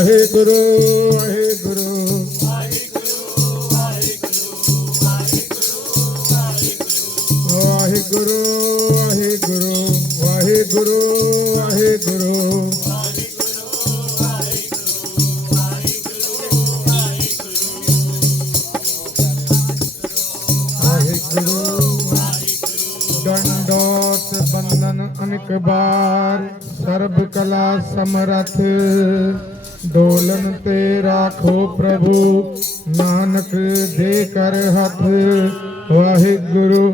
ਵਾਹਿਗੁਰੂ ਵਾਹਿਗੁਰੂ। ਵਾਹਿਗੁਰੂ ਵਾਹਿਗੁਰੂ ਵਾਹਿਗੁਰੂ ਵਾਹਿਗੁਰੂ। दंडोत बंदन अनकबार सर्व कला समरथ ਡੋਲਨ ਤੇ ਰਾਖੋ ਪ੍ਰਭੂ। ਨਾਨਕ ਦੇ ਕਰ ਹੱਥ ਵਾਹਿਗੁਰੂ ਵਾਹਿਗੁਰੂ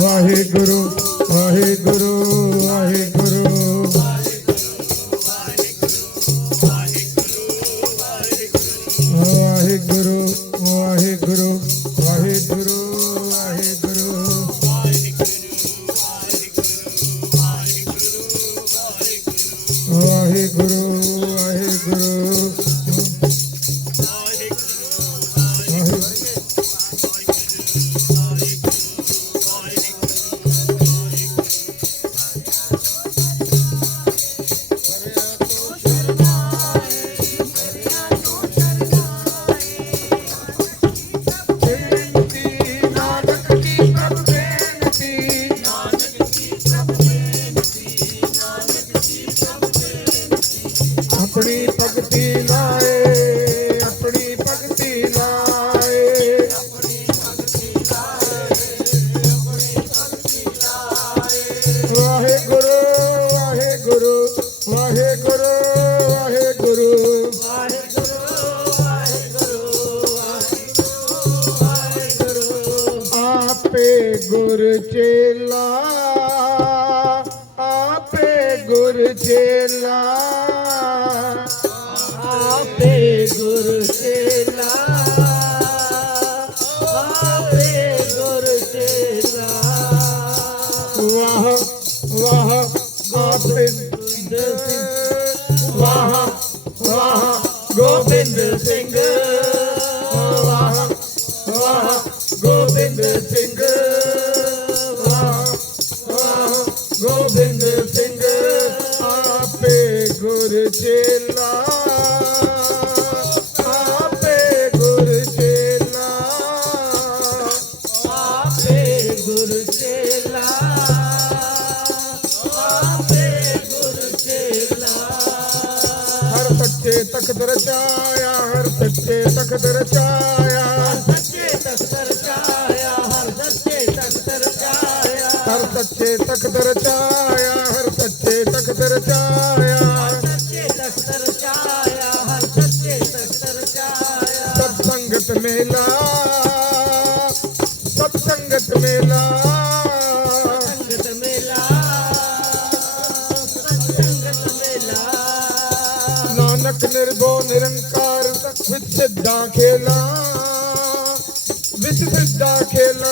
ਵਾਹਿਗੁਰੂ ਵਾਹਿਗੁਰੂ ਵਾਹਿਗੁਰੂ। ਸੱਚੇ ਤਖਤ ਰਚਾਇਆ ਸੱਚੇ ਤਖਤ ਰਚਾਇਆ ਹਰ ਸੱਚੇ ਤਖਤ ਰਚਾਇਆ ਹਰ ਸੱਚੇ ਤਖਤ ਰਚਾਇਆ ਸਿੱਧਾ ਖੇਲਾ ਵਿੱਚ ਸਿੱਧਾ ਖੇਲਾ।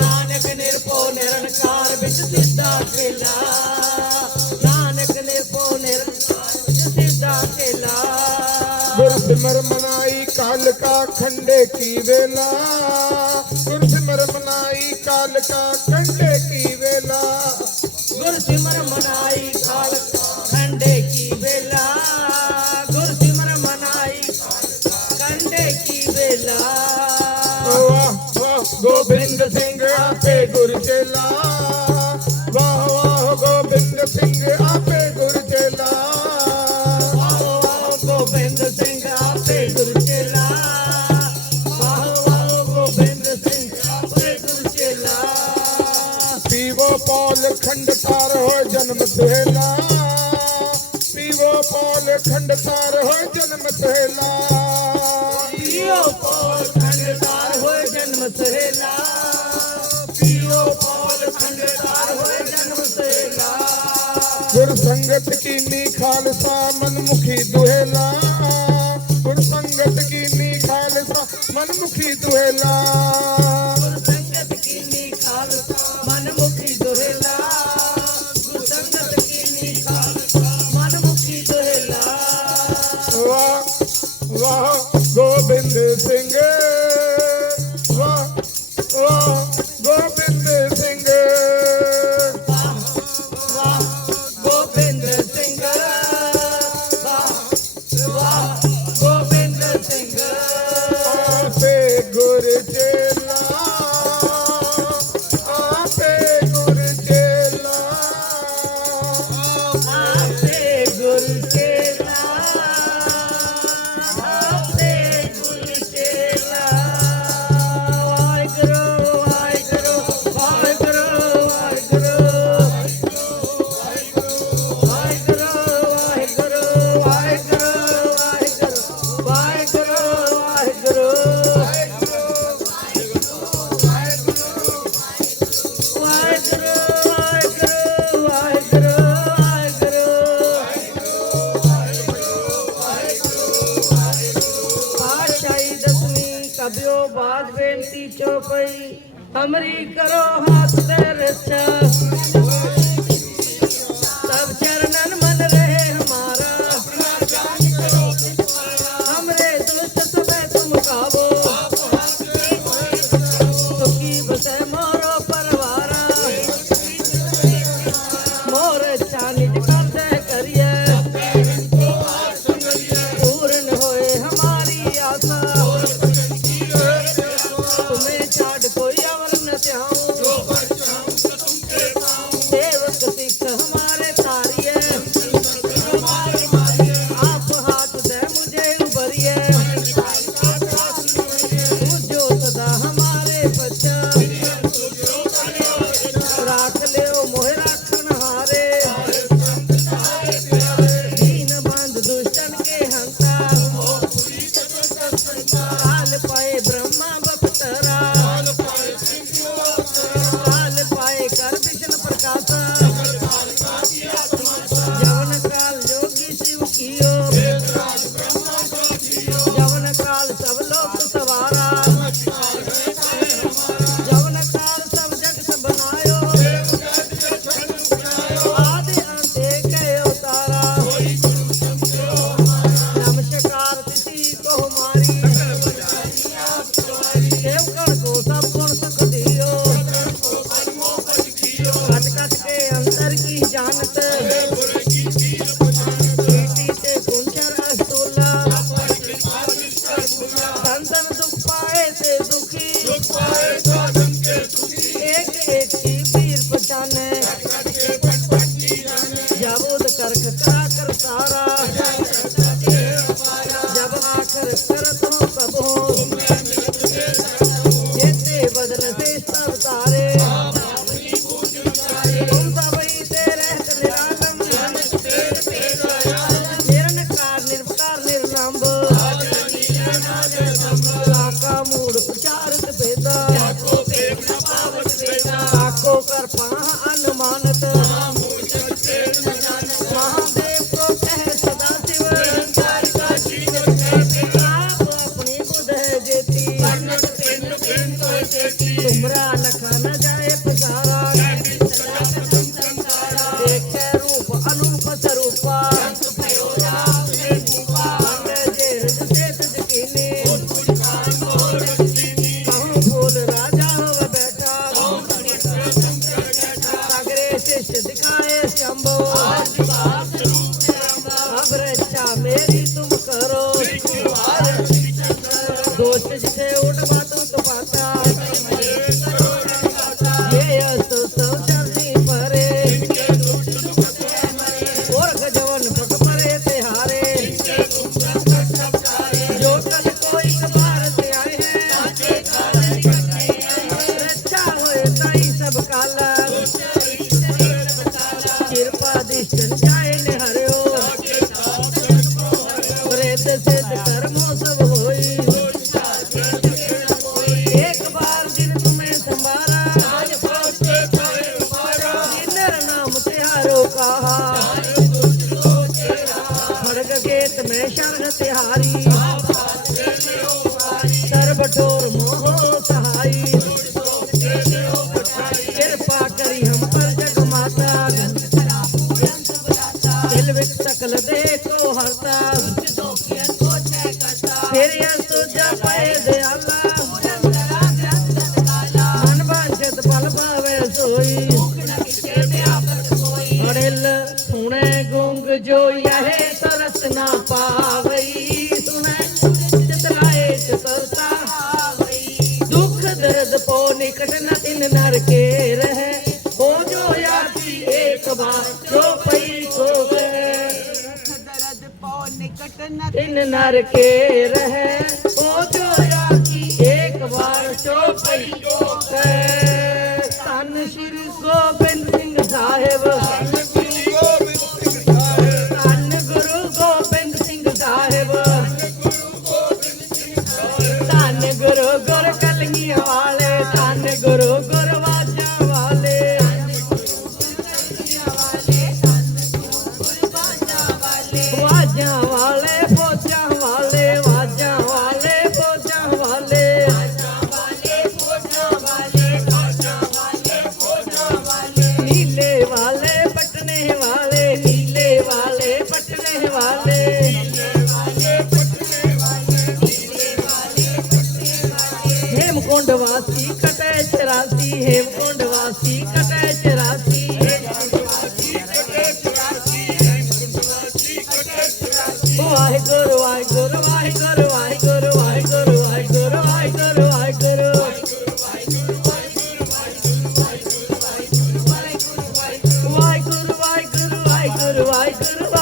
ਨਾਨਕ ਨਿਰਭਉ ਨਿਰੰਕਾਰ ਵਿੱਚ ਸਿੱਧਾ ਖੇਲਾ। ਨਾਨਕ ਨਿਰਭਉ ਨਿਰੰਕਾਰ ਵਿੱਚ ਸਿੱਧਾ ਖੇਲਾ। ਗੁਰ ਸਿਮਰ ਮਨਾਈ ਕਾਲ ਕਾ ਖੰਡੇ ਕੀ ਵੇਲਾ। ਗੁਰ ਸਿਮਰ ਮਨਾਈ ਕਾਲ ਕਾ ਖੰਡੇ ਕੀ ਵੇਲਾ। ਗੁਰ ਸਿਮਰ ਮਨਾਈ ਵੇਲਾ ਵਾਹ ਵਾਹ ਗੋਬਿੰਦ ਸਿੰਘ ਆਪੇ ਗੁਰ ਚੇਲਾ। ਵਾਹ ਵਾਹ ਗੋਬਿੰਦ ਸਿੰਘ ਆਪੇ ਗੁਰ ਚੇਲਾ। ਵਾਹ ਵਾਹ ਗੋਬਿੰਦ ਸਿੰਘ ਆਪੇ ਗੁਰ ਚੇਲਾ। ਵਾਹ ਵਾਹ ਗੋਬਿੰਦ ਸਿੰਘ ਆਪੇ ਗੁਰ ਚੇਲਾ। ਪੀਵੋ ਪੌਲ ਖੰਡ ਤਾਰ ਹੋਏ ਜਨਮ ਸਹੇਲਾ। ਪੀਵੋ ਪੌਲ ਖੰਡ ਤਾਰ ਹੋਏ ਜਨਮ ਸਹੇਲਾ। ਪੀਓ ਪੌਲ ਖੰਡਦਾਰ ਹੋਏ ਜਨਮ ਸਹੇਲਾ। ਪੀਓ ਪੌਲ ਖੰਡਦਾਰ ਹੋਏ ਜਨਮ ਸਹੇਲਾ। ਗੁਰ ਸੰਗਤ ਕੀਨੀ ਖਾਲਸਾ, ਮਨਮੁਖੀ ਦੁਹੇਲਾ। ਗੁਰ ਸੰਗਤ ਕੀਨੀ ਖਾਲਸਾ, ਮਨਮੁਖੀ ਦੁਹੇਲਾ। gore te तुम्हें चढ़ सकल देखो हरता फिर अंत पाए दयाला मन बांझत पल पावे सोई अड़िल सुने गुंग जो यह तरस ना पावई सुने चितलाए चतरता दुख दर्द पो निकट न तिन नर के रहे हो जो याती एक बार जो दिन नर के रहे वो जो राखी एक बार सो पई तन श्री गोबिंद सिंह साहेब तन गुरु गोबिंद सिंह साहेब तन गुरु गुर कलगी हवा हेमकुंड वासी कटे चरासी हेमकुंड वासी कटे चरासी वाहेगुरु वाहेगुरु वाहेगुरु वाहेगुरु वाहेगुरु वाहेगुरु वाहेगुरु वाहेगुरु वाहेगुरु वाहेगुरु वाहेगुरु वाहेगुरु